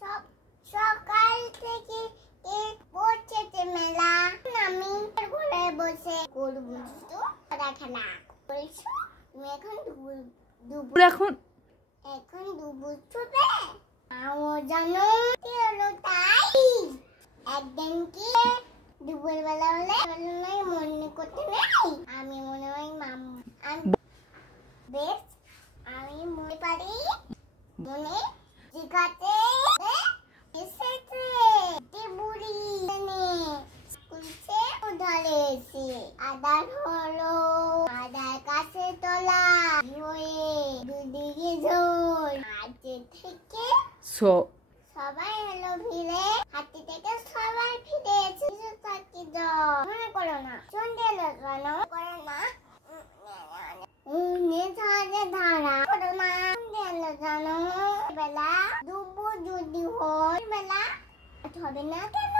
সব সকাল থেকে পড়ছে মেলা আমি ঘরে বসে করবো তো খেলা বলছো তুমি এখন দুপুর এখন দুপুর ছুটে জানো কি হলো তাই একদিন কি দুপুর বেলা হলে মনে করতে নেই আমি মনে হয় বেশ আমি মনে পারি মনে জিজ্ঞাতে এসেছে বুড়ি স্কুলছে ধরে এসে আধার হলো আধার কাছে তোলা হয়ে দুদিকে ঝোল হাতে থেকে সবাই হলো ভিড়ে হাতি থেকে সবাই ফিরে এসে থাকি মনে করো না সন্ধ্যে লাগানো করো না ধারা করো না সন্ধ্যে লাগানো বেলা দুপুর যদি হয় বেলা হবে না কেন